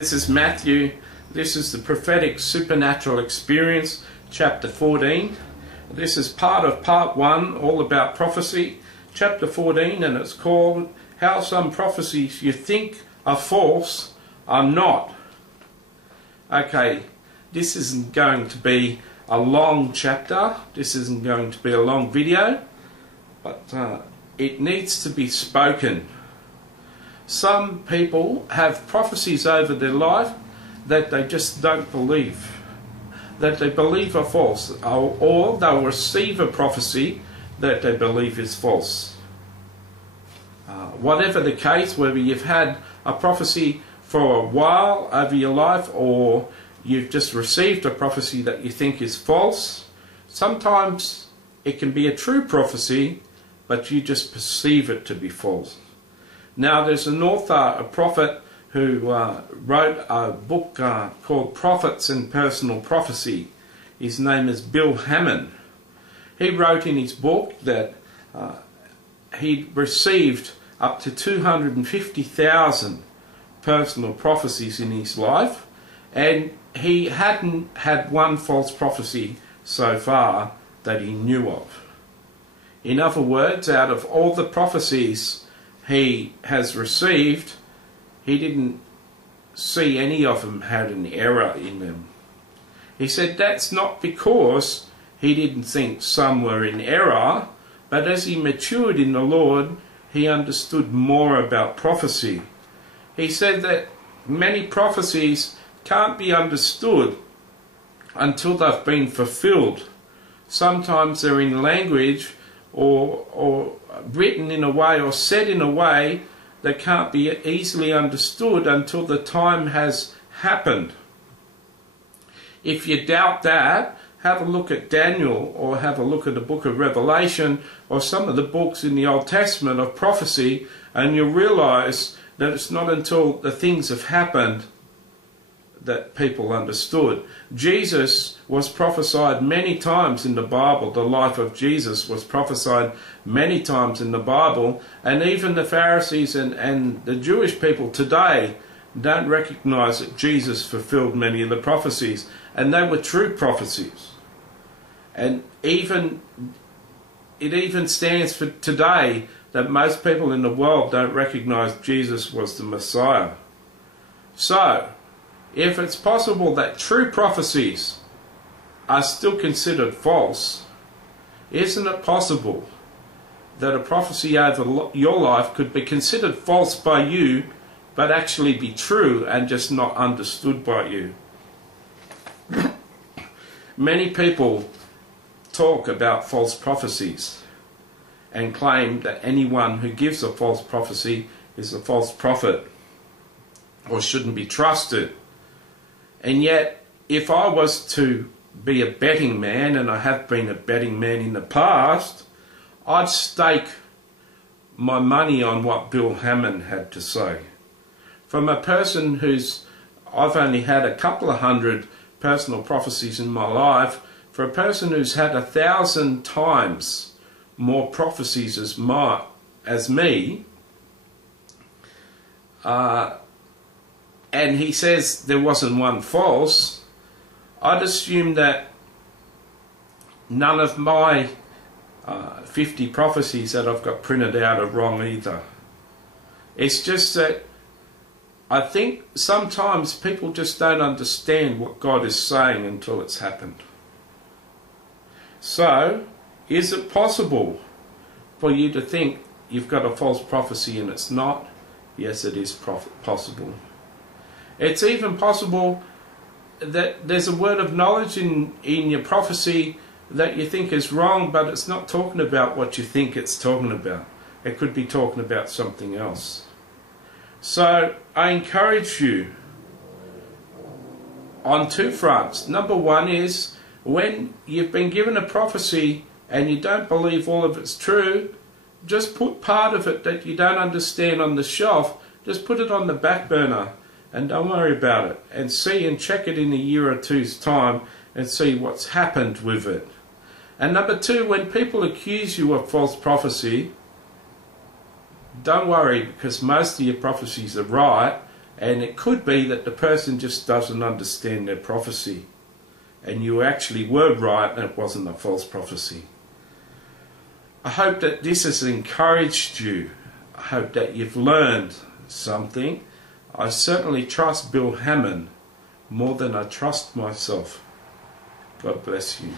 This is Matthew. This is the Prophetic Supernatural Experience, chapter 14. This is part of part 1, all about prophecy, chapter 14, and it's called How Some Prophecies You Think Are False Are Not. Okay, this isn't going to be a long chapter, this isn't going to be a long video, but it needs to be spoken. Some people have prophecies over their life that they just don't believe, that they believe are false, or they'll receive a prophecy that they believe is false. Whatever the case, whether you've had a prophecy for a while over your life or you've just received a prophecy that you think is false, sometimes it can be a true prophecy, but you just perceive it to be false. Now there's an author, a prophet, who wrote a book called Prophets and Personal Prophecy. His name is Bill Hammond. He wrote in his book that he'd received up to 250,000 personal prophecies in his life, and he hadn't had one false prophecy so far that he knew of. In other words, out of all the prophecies he has received, he didn't see any of them had an error in them. He said that's not because he didn't think some were in error, but as he matured in the Lord, he understood more about prophecy. He said that many prophecies can't be understood until they've been fulfilled. Sometimes they're in language or written in a way or said in a way that can't be easily understood until the time has happened. If you doubt that, have a look at Daniel or have a look at the book of Revelation or some of the books in the Old Testament of prophecy, and you'll realize that it's not until the things have happened that people understood. Jesus was prophesied many times in the Bible. The life of Jesus was prophesied many times in the Bible, and even the Pharisees and the Jewish people today don't recognize that Jesus fulfilled many of the prophecies, and they were true prophecies. And it even stands for today that most people in the world don't recognize Jesus was the Messiah. So if it's possible that true prophecies are still considered false, isn't it possible that a prophecy over your life could be considered false by you, but actually be true and just not understood by you? Many people talk about false prophecies and claim that anyone who gives a false prophecy is a false prophet or shouldn't be trusted. And yet, if I was to be a betting man, and I have been a betting man in the past, I'd stake my money on what Bill Hammond had to say. From a person I've only had a couple of hundred personal prophecies in my life, for a person who's had 1,000 times more prophecies as me, and he says there wasn't one false, I'd assume that none of my 50 prophecies that I've got printed out are wrong either. It's just that I think sometimes people just don't understand what God is saying until it's happened. So, is it possible for you to think you've got a false prophecy and it's not? Yes, it is possible. It's even possible that there's a word of knowledge in your prophecy that you think is wrong, but it's not talking about what you think it's talking about. It could be talking about something else. So I encourage you on two fronts. Number one is, when you've been given a prophecy and you don't believe all of it's true, just put part of it that you don't understand on the shelf, just put it on the back burner. And don't worry about it, and see and check it in a year or two's time and see what's happened with it. And number two, when people accuse you of false prophecy, don't worry, because most of your prophecies are right, And it could be that the person just doesn't understand their prophecy, and you actually were right and it wasn't a false prophecy. I hope that this has encouraged you. I hope that you've learned something. I certainly trust Bill Hammond more than I trust myself. God bless you.